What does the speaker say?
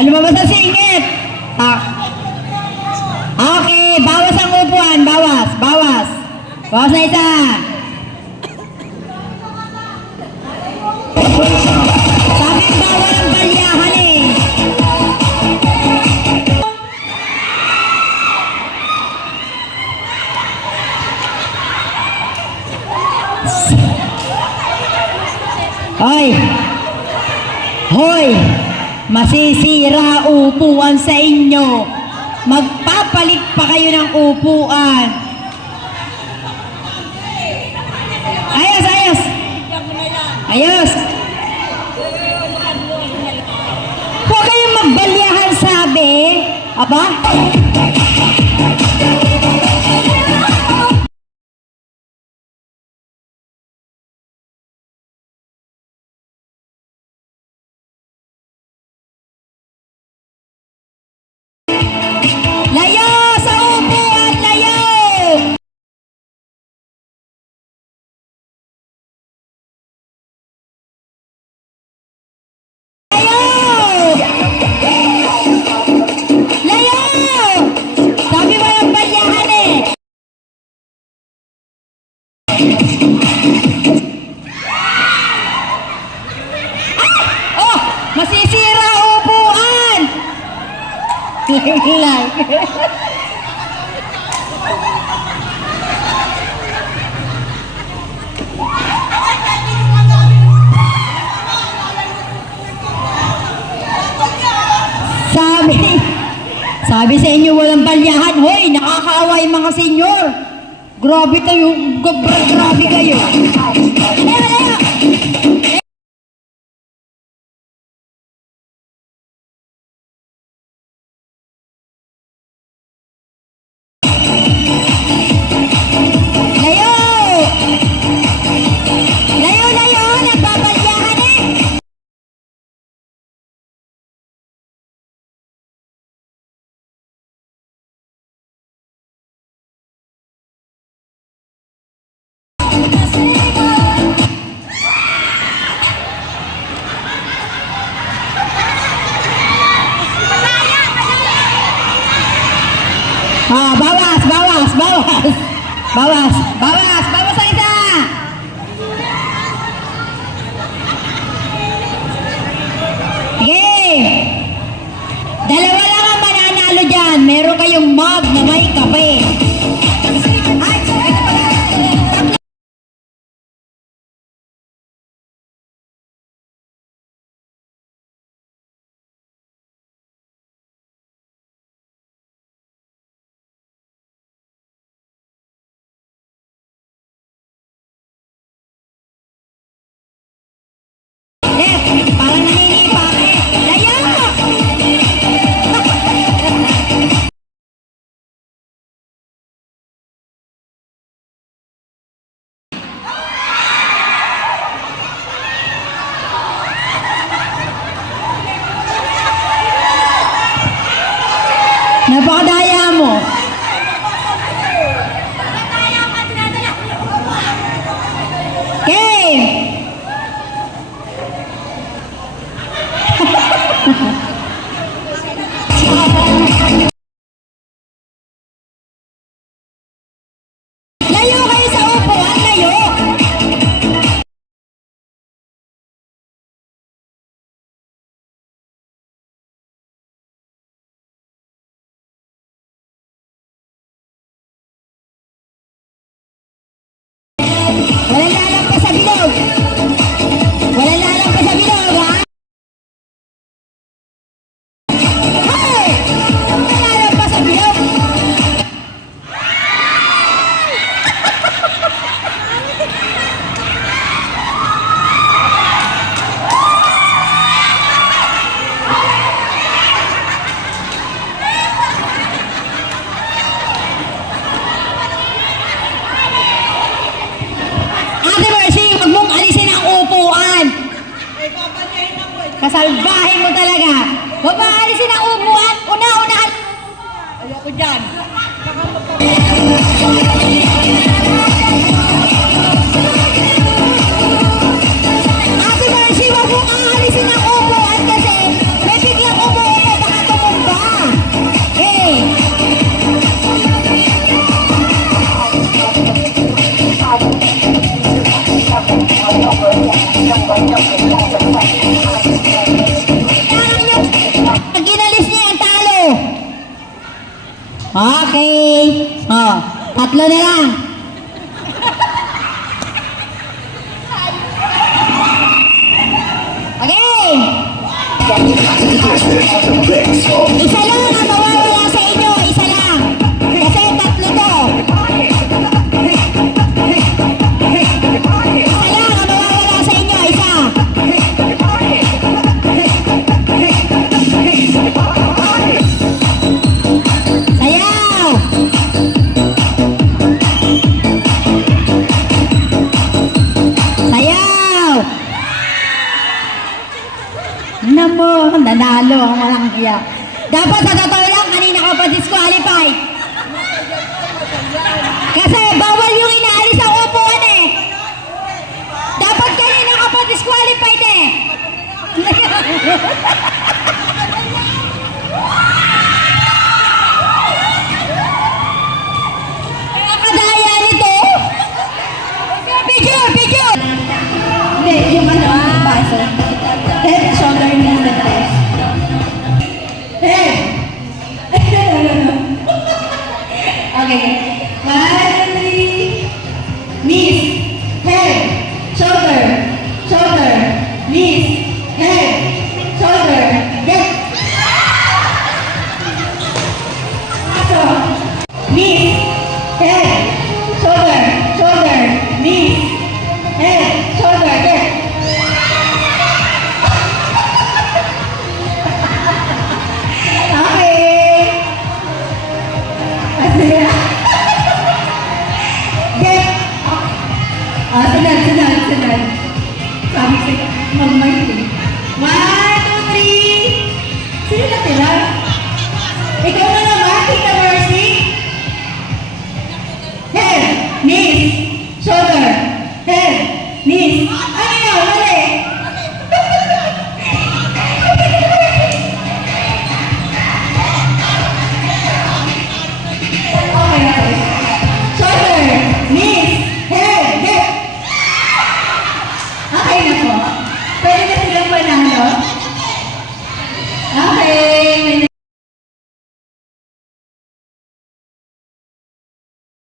Lumabas ang singit. Ah. Okay, bawas ang upuan. Bawas, bawas. Bawas na isa. Sabi bawal ang balyahan eh. Hoy! Hoy! Masisira upuan sa inyo. Magpapalit pa kayo ng upuan. Ayos, ayos. Ayos. Huwag kayong magbalyahan, sabi. Aba? Layo sa upuan, layo! Layo! Sabi walang balyahan eh. Oh! Masisira upuan! Like. Sabi sa inyo walang balyahan. Hoy, nakakaawa yung mga senyor. Grabe kayo, grabe kayo. Layo, layo. Layo! Layo, layo! Nagbabalyahan eh! Ah, bawas, bawas, bawas. Bawas, bawas, bawas ang isa. Okay. Dalawa lang ang mananalo dyan. Meron kayong mug na may kape. Ay, ito pala. Parang naninipa eh. Layo! Napakadaya mo. Okay. Layo kayo sa upuan, layo! Walang lalampas sa bilog! Walang lalampas sa bilog, ha? Hey! Walang lalampas sa bilog! Ate Mercy, huwag mong alisin ang upuan. Kasalbahin mo talaga. Huwag mong alisin ang upuan. Una-unahan. Ayoko dyan. Ate Mercy, huwag mong alisin ang upuan kasi may biglang umuupo Okay. Oh, tatlo na lang. Okay. Isa lang ang mawawala sa inyo. Isa lang. Kasi tatlo to. Isa lang ang mawawala sa inyo. Isa. Sayaw. Sayaw. Namo, nanalo ang walang hiya. Dapat sa totoo lang, kanina ka pa disqualified. Kasi bawal yung inaalis sa upuan eh. Dapat kanina ka pa disqualified eh. Nakakadaya nito. Picture, picture. Hindi, yung ano, baso. Head, shoulder, knees, and toes. Head. No. Okay. 1, 2, 3. Knees, head, shoulder, shoulder, knees, head, shoulder, get. So, knees, head, shoulder, shoulder, knees, head, shoulder, get. Okay. Asya. Get. Sunod. Sabi ko, mag-mighty. 1, 2, 3. Sino na tira? Ikaw na naman, Tita Mercy. Head, knees, shoulder,